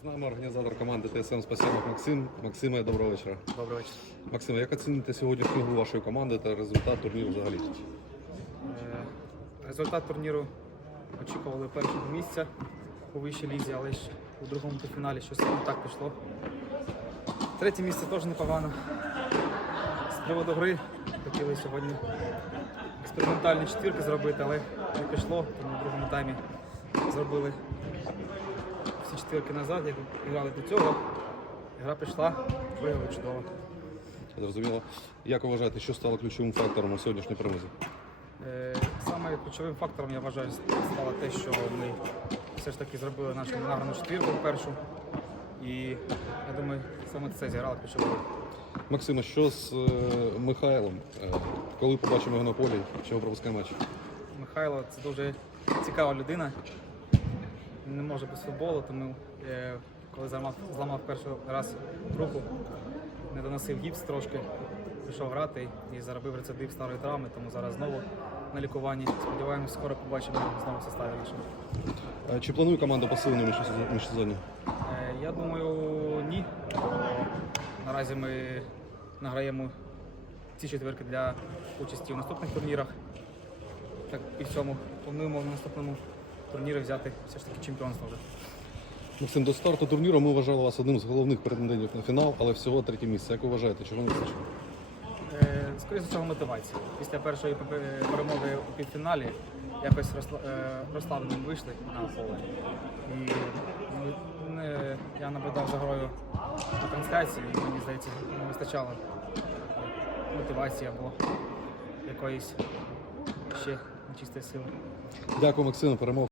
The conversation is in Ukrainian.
З нами організатор команди ТСМ Спасінок Максим. Максиме, доброго вечора. Доброго вечора. Максиме, як оціните сьогоднішню гру вашої команди та результат турніру взагалі? Е, результат турніру очікували першого місця у вищій лізі, але ж у другому фіналі щось не так пішло. Третє місце теж непогано. З приводу гри хотіли сьогодні експериментальні четвірки зробити, але не пішло, тому в другому таймі зробили всі четвірки назад, як грали до цього. Гра пішла, виграли чудово. Зрозуміло. Як ви вважаєте, що стало ключовим фактором у сьогоднішній перемозі? Е, Саме ключовим фактором, я вважаю, стало те, що ми все ж таки зробили нашу награну четвірку першу. І я думаю, саме це зіграло ключову роль. Максиме, що з е, Михайлом? Е, коли побачимо його на полі, чи пропускає матч? Михайло це дуже цікава людина. Не може без футболу, тому е, коли зламав, зламав перший раз руку, не доносив гіпс трошки, пішов грати і заробив рецидив старої травми, тому зараз знову на лікуванні. Сподіваємось, скоро побачимо його знову в составі нашому. Е, Чи планує команда посилення між міжсезоння? Е, Я думаю, ні. Наразі ми награємо ці четверки для участі у наступних турнірах. Так і в цьому плануємо в наступному турнірі взяти все ж таки чемпіонство вже. Максим, до старту турніру ми вважали вас одним з головних претендентів на фінал, але всього третє місце. Як ви вважаєте, чого не вистачило? Е, Скоріше всього мотивація. Після першої перемоги у півфіналі якось е, розслабленим вийшли на поле. І я наблюдав за грою на трансляції, і мені здається, не вистачало мотивації або якоїсь ще нечистої сили. Дякую, Максиме, перемог.